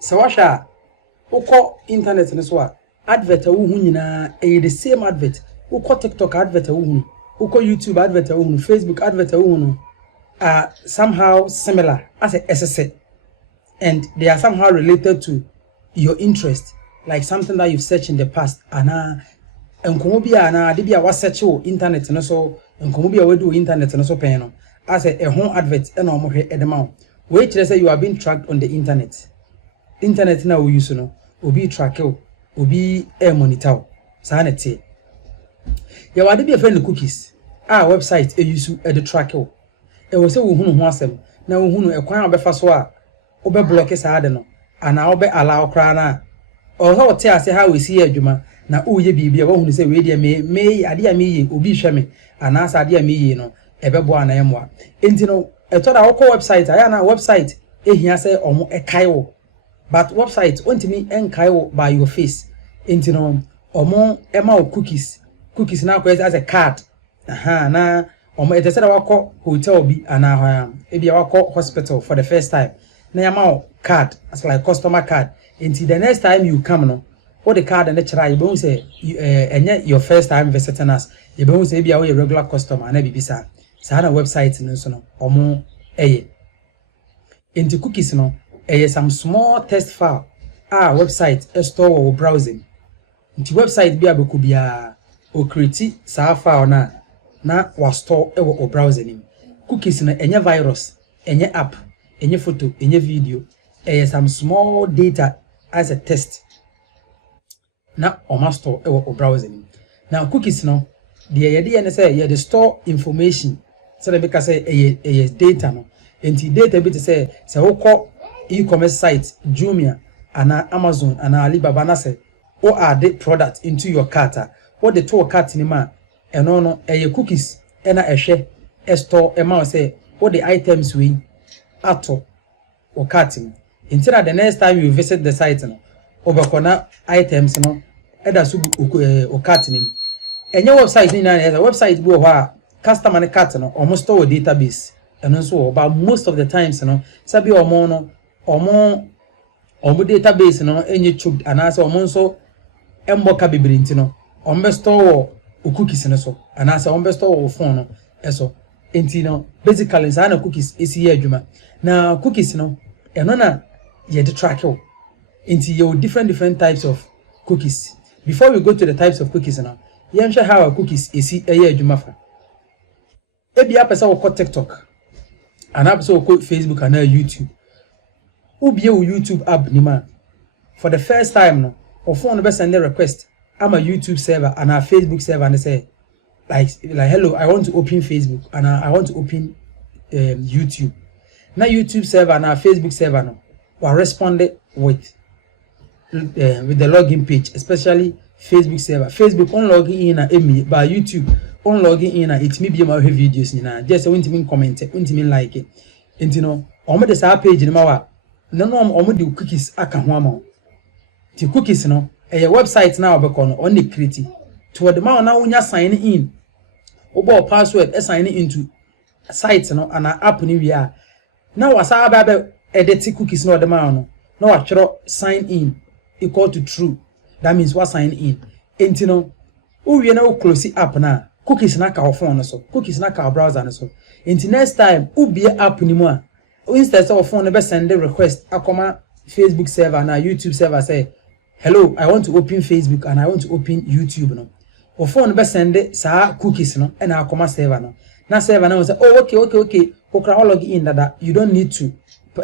Sawasha uko internet ne so a advert a wo hu nyina the same advert uko TikTok advert a wo hu uko YouTube advert a wo hu Facebook advert a wo hu are somehow similar as a SSA, and they are somehow related to your interest, like something that you've searched in the past. Ana enkomo bia na de bia wa search o internet no so enkomo bia we do internet no so pen no as a home advert e na omo hwe edema we kire say you are being tracked on the internet na we use no obi track o obi monitor sa na tie ya wa de bia friend cookies website use e track o e wo say wo hunu ho asem na wo hunu ekwan obefa so a obe block sa ade no ana obe allow kra na o ho te ase ha we see adwuma na uye bibia wo hunu say we de me ade a me ye obi hwe me ana asa ade a me ye no ebebo ana yemwa enti no eto da wo website aya na website ehia say omo ekai wo, but website ontimi enkai wo by your face enti no omo ema wo cookies na akwese as a card na omo etese da wako hotel bi ana ha ebia wako hospital for the first time na yama card as like customer card enti the next time you come no what the card and the try you say your first time visiting us you say ebia we regular customer na bibisa sa na website no so no omo enti cookies no some small test file website store or browsing nti website bia beku bia o create sa file na wa store o browsing cookies na enye virus enye app enye photo enye video some small data as a test na o ma store o browsing. Now cookies no the say the store information so they because say data no enti data bit say wo e-commerce site Jumia and Amazon and Alibaba na say o add product into your cart what the to cart ni ma eno no cookies na ehwe store ma say what the items we ato o cart until the next time you visit the site no obekona items no eda so o cart ni enye website ni na website bi ho customer ne cart no almost store database eno so but most of the times no sabi omo database no enye choked anase omo nso emboka bebere no omo store o cookies no so anase omo store o phone no eso enti no basically say na cookies esi ye adwuma na cookies no eno na ye de track o enti you different types of cookies. Before we go to the types of cookies now ye nhwe how cookies esi ye adwuma fa ebia pesa wo TikTok and app so Facebook and YouTube ubie wo YouTube app ni ma for the first time no or phone be send a request I'm a YouTube server and a Facebook server and they say like hello I want to open Facebook and I want to open YouTube. Now YouTube server and a Facebook server no will respond with the login page, especially Facebook server. Facebook on logging in a by YouTube on logging in it may be my videos ni na just want to comment want to like it and you know omo the sa page ni ma wa no omo the cookies aka ho ama the cookies no website na obekọ no on the create to the ma na unya sign in obo password sign into site no and app ni wi a na wasa ba edit cookies no the ma no na wa twero sign in equal to true, that means what sign in enti no uwie na close app na cookies na ka phone so cookies na ka browser na so enti next time ubie app ni mu a instead of phone be send a request akoma Facebook server na YouTube server say hello I want to open Facebook and I want to open YouTube no o phone be send sa cookies no and akoma server no na server na say oh okay okra log in that you don't need to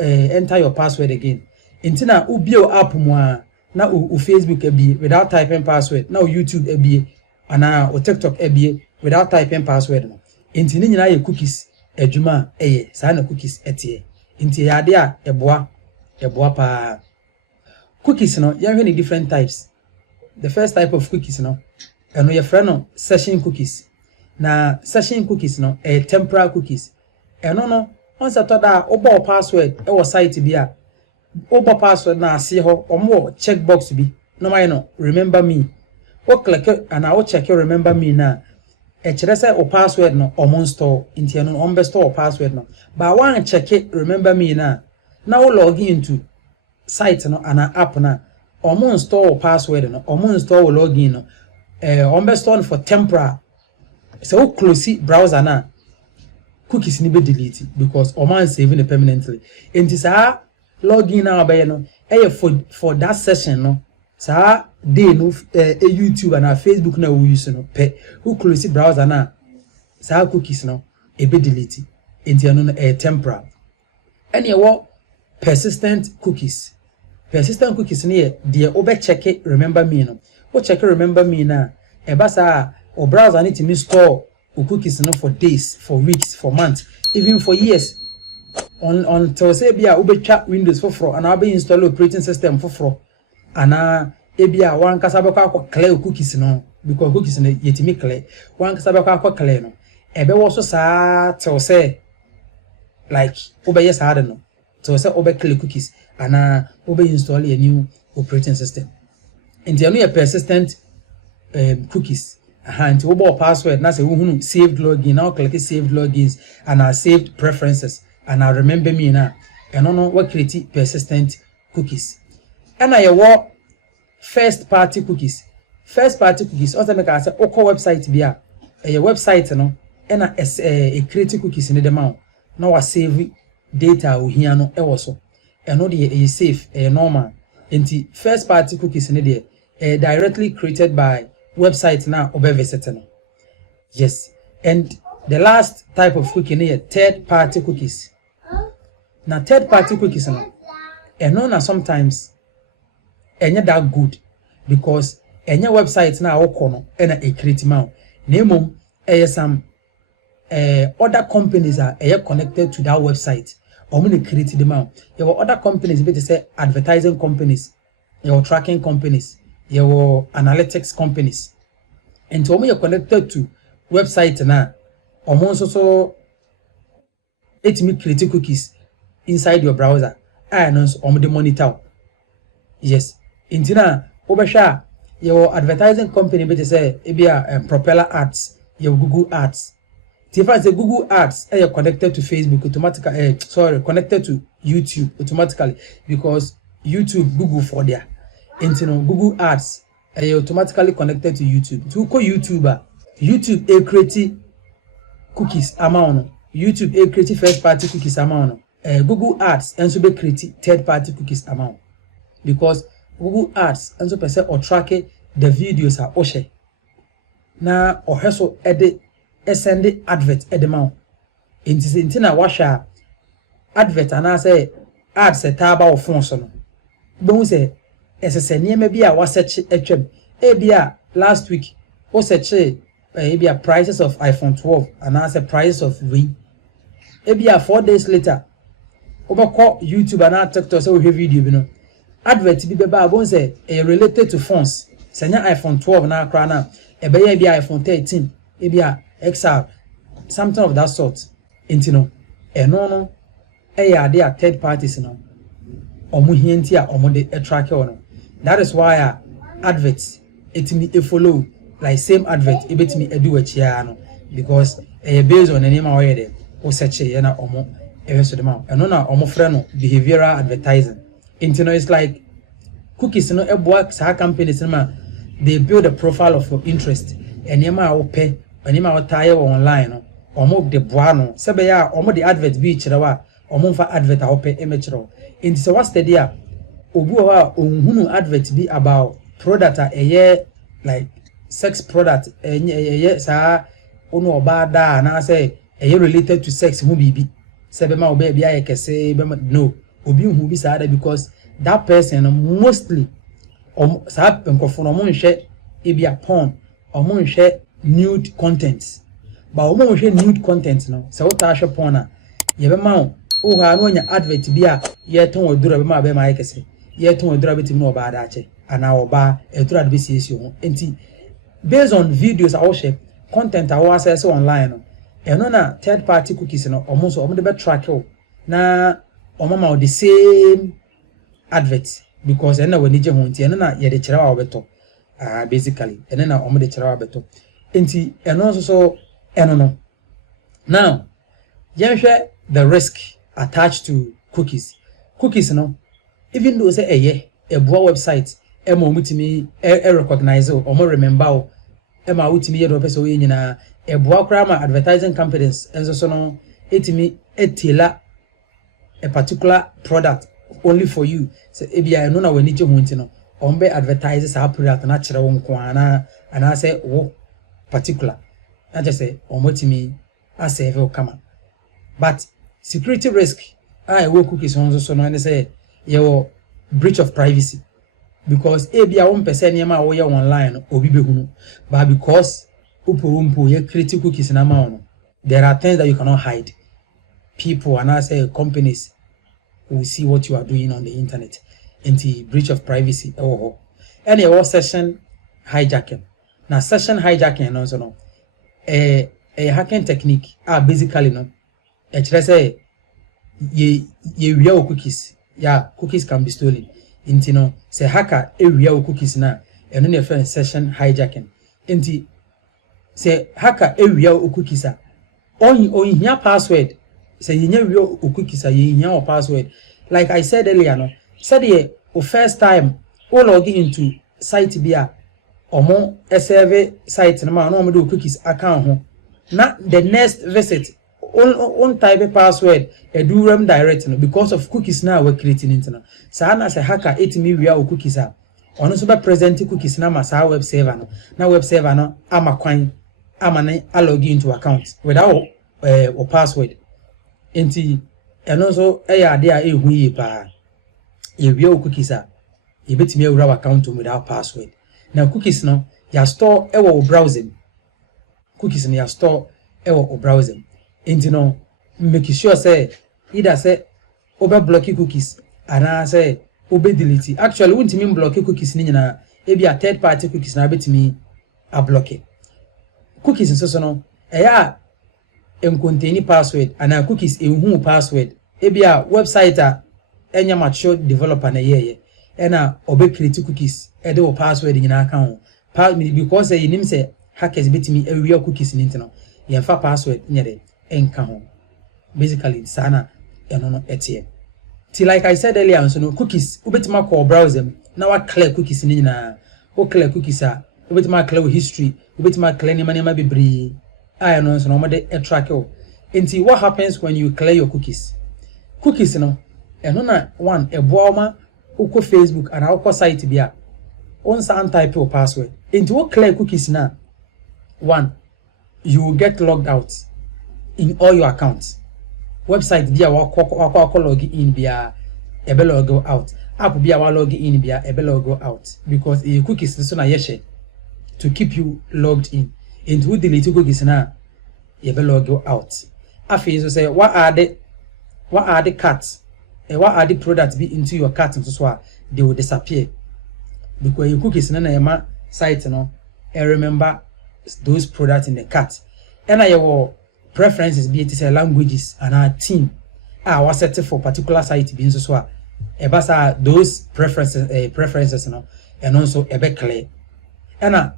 enter your password again enti na ubie app mu a na o Facebook ebie without typing password na o YouTube ebie ana o TikTok ebie without typing password no enti ni nyina ye cookies adwuma sa na cookies etie enti ya de a eboa pa cookies no ya hwe ni different types. The first type of cookies no eno ye frɛ no session cookies na session cookies no temporary cookies eno no once atoda obo password e site bi a obo password na ase ho omo checkbox bi no my no remember me o click and I will check you remember me na kire say o password no omo store inti no on be store password no but one check it remember me na o log into site no ana app na omo install password no omo install login no omo store for temporary so close browser na cookies ni be delete because omo save it permanently enti sa login na obey no for that session no sa day no YouTube and Facebook na we use no pe who close browser na sa cookies no e be delete enti no temporary and you persistent cookies ne de obe check it remember me no o check remember me na e ba sa o browser need to store cookies no for days, for weeks, for months, even for years until say bia obetwa Windows for and be install operating system for ana ebia wan kasa be kwa clear cookies no because cookies no yetimi clear wan kasa be kwa clear no ebe wo so sa till say like obey yes hard no till say obe clear cookies ana obe install a new operating system and they are persistent cookies and obo password na say who saved login now click saved logins and I saved preferences and I remember me na and no what create persistent cookies and I work first party cookies also make say oko website bia website no and a create cookies in the amount now I save data we here no so and no dey safe normal enti first party cookies in there directly created by website now obe visit no yes and the last type of cookie here third party cookies now third party cookies no and no na sometimes enya that good because enya website na awoko no and a create ma na some other companies are connected to that website or many create them out. There were other companies, but they say advertising companies, your tracking companies, your analytics companies. And so when you're connected to website now, almost also it me create cookies inside your browser. I announce on the monitor. Yes. Intina Obasha, your advertising company, but they say ebia propeller ads, your Google ads. If I say Google ads, you're connected to Facebook automatically. Connected to YouTube automatically because YouTube Google for there. And Google ads are automatically connected to YouTube. To call YouTuber, YouTube create cookies amount. YouTube create first party cookies amount. Google ads and so be create third party cookies amount because Google ads and so per se or track the videos are oshe. Na or also edit. Send the advert at the mount. Intina washa advert and I say ads a taba or phone son. Don't say SSN maybe I was such a last week was such maybe prices of iPhone 12 and I said prices of Wii. Maybe 4 days later over call YouTube and I talk to us over video you know. Advert be won't say related to phones. Send iPhone 12 now crana a baby iPhone 13 maybe XR, something of that sort. Intino, no, they are third parties, no, or muhientia or mode a tracker. No. That is why adverts, it me a follow, like same advert, it bet me a do a chiano, because based on the name already, or such a yana or more, the mouth, and no, or more friend, behavioral advertising. Intino is like cookies, no, a works, our companies, they build a profile of your interest, and yama will pay. Anima wataya online no omo de boano sebe ya omo de advert bi chirewa omo fa advert a ope emechiro in so what study a obu wa onhunu advert bi about product a like sex product sa onu oba da na say related to sex hu bibi sebe ma oba bia yekese be no obi hu bi sa da because that person mostly sa nkofo no mo nhwe ebia porn omo nhwe nude content but we mo nude content no so what tasha pona ye be ma o ha no nya advert bia ye ton odura be ma yekese ye ton odura betimi no ba da che ana oba edura de be siesie ho enti based on videos I share content I access online no eno na third party cookies no omo so omo de be track o na omo ma the same advert because ena we nije ho enti eno na ye de kire wa obeto basically eno na omo de kire wa obeto enti eno so eno no now you share the risk attached to cookies no even though say a boa website emo mutimi recognize or more remember ema wutimi ye do pese we nyina e boa kra ma advertising companies enso so no etimi etila a particular product only for you say ebia no na wani je hunti no ombe advertise sa product na kire won ko ana say wo particular na just say omotimi asave o kama but security risk I wo cookies on so no say your breach of privacy because ebia 1% nyama wo ye online obi behunu but because upurumpu ye create cookies na ma no there are things that you cannot hide. People and I say companies will see what you are doing on the internet into breach of privacy any session hijacking. Now session hijacking also no a hacking technique basically no say ye real cookies cookies can be stolen into no say hacker real cookies na and then friend session hijacking into say hacker real cookies on here password say you real cookies your password like I said earlier no said the first time o log into site bia omo serve site no do cookies account ho na the next visit on type password e do ram direct no because of cookies now we creating internet so na say hacker etimi real cookies ono so be present cookies na ma sa web server no na web server no ama kwan ama na log into account without or password enti eno so ade a ehu yi pa e real cookies e betimi awura account without password na cookies no ya store ewo browsing cookies no ya store ewo browsing enti no make sure say either say over block cookies and say over delete actually won't mean block cookies ni na e be a third party cookies na betimi a block cookies so no contain password and cookies who password e be a website enya mature developer na ye na obe create cookies e de password nyina account because you nim say hackers betimi area cookies ni ntino ye fa password nyere enka ho basically sana eno no etie ti like I said earlier so no cookies ubetima call browser na wa clear cookies ni nyina o clear cookies ubetima clear history ubetima clear ni manema bebre I know so no de track o enti what happens when you clear your cookies no eno na one eboama uko Facebook and uko site bia on san type your password enti what clear cookies na one you will get logged out in all your accounts website bia wa log in bia ebe log out app bia wa log in bia ebe log out because the cookies so na yeshe to keep you logged in into who delete cookies na ebe log out afi so say what are the carts what are the products be into your cart so they will disappear because your cookies na yema site no and remember those products in the cart and your preferences be it say languages and our team was set for particular site be so ebasa those preferences no and also ebe clear and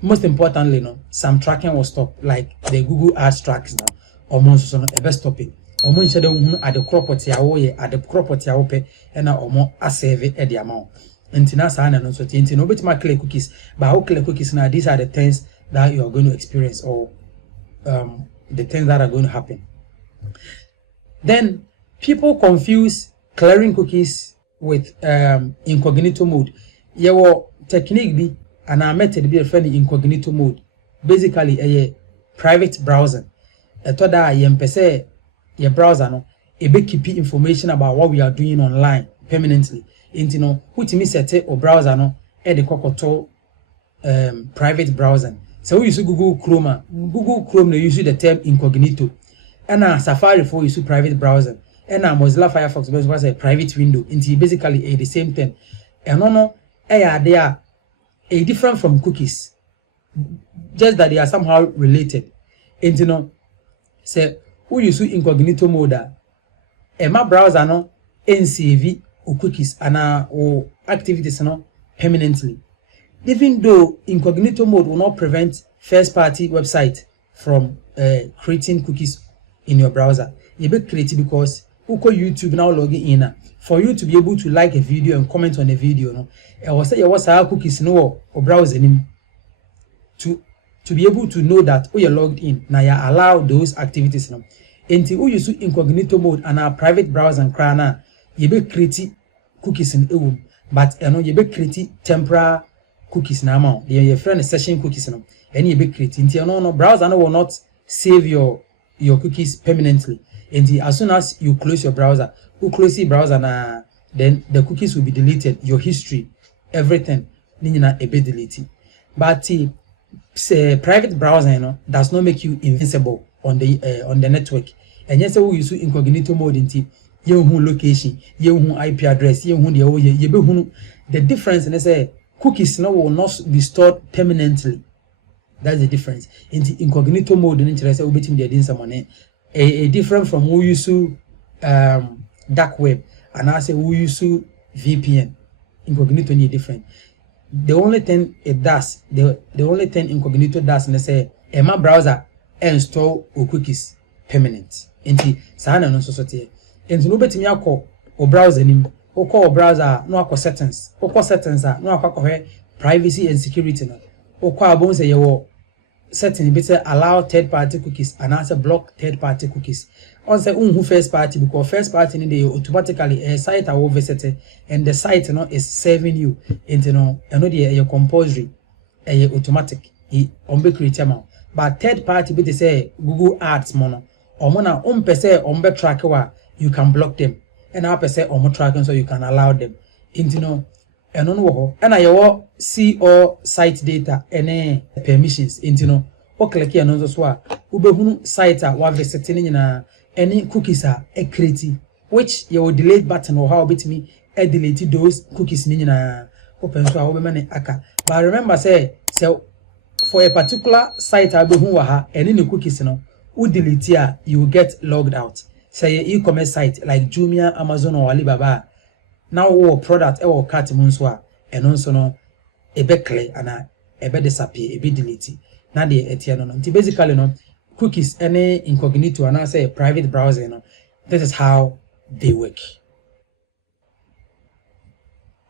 most importantly no some tracking will stop like the Google Ads tracks now almost so no ebe stop it omo nche de hu at the property awoye at the property awope and omo asave e the amount ntina sa na no so tinti no betima clear cookies but how clear cookies now these are the things that you are going to experience or the things that are going to happen. Then people confuse clearing cookies with incognito mode. Your technique be and our method be referred to incognito mode. Basically a private browser. A to that you your browser no e be keep information about what we are doing online permanently. Into no which me set or browser no e de kokoto private browser. So we use Google Chrome. Google Chrome they use the term incognito. And Safari for use private browser. And Mozilla Firefox was a private window. Into basically the same thing. And no, they are different from cookies. Just that they are somehow related. And you know, say who use incognito mode. My browser no NCV or cookies and or activities no permanently. Even though incognito mode will not prevent first-party website from creating cookies in your browser, you be creative because uko YouTube now logging in. For you to be able to like a video and comment on a video, no, I was say you was cookies no or browse him to be able to know that you're logged in. Now you allow those activities now. Until you use incognito mode and our private browser and crana, you be create cookies in a but you be create temporary cookies now. Your friend session cookies now, and you be creating. No browser will not save your cookies permanently. Until as soon as you close your browser, you close the browser now, then the cookies will be deleted. Your history, everything, nina a bit deleted. But say private browser, does not make you invincible on the network. And yes, we use incognito mode into you location, you IP address, you the difference in say cookies now will not be stored permanently. That's the difference. In the incognito mode, in interest, will be doing someone a different from who use dark web, and I say who use VPN. Incognito is different. The only thing it does, the only thing incognito does, and say my browser install cookies permanent. Inti sana no society. Inti no betimi akọ o browser nim. O call browser no akọ settings. O call settings no akọ privacy and security no. O call abon say you setting bit allow third party cookies and also block third party cookies. On say who first party because first party in the automatically a site I will visit and the site is serving you into your compulsory automatic on be create amount. But third party be say Google Ads mono or mona per se on be track you can block them and I per se on tracking so you can allow them into and I see all site data and permissions into o click here no so a ubehunu site wa visiting na any cookies are create which your delete button or how bit me delete those cookies ni na open so a man aka. But remember say for a particular site abehu wa ha any the cookies no u delete here you will get logged out. Say e-commerce site like Jumia, Amazon or Alibaba now our product or cart munso and also no a be clear and a be disappear a be delete. Now the etiano no. Basically no cookies any incognito and I say private browser no. This is how they work.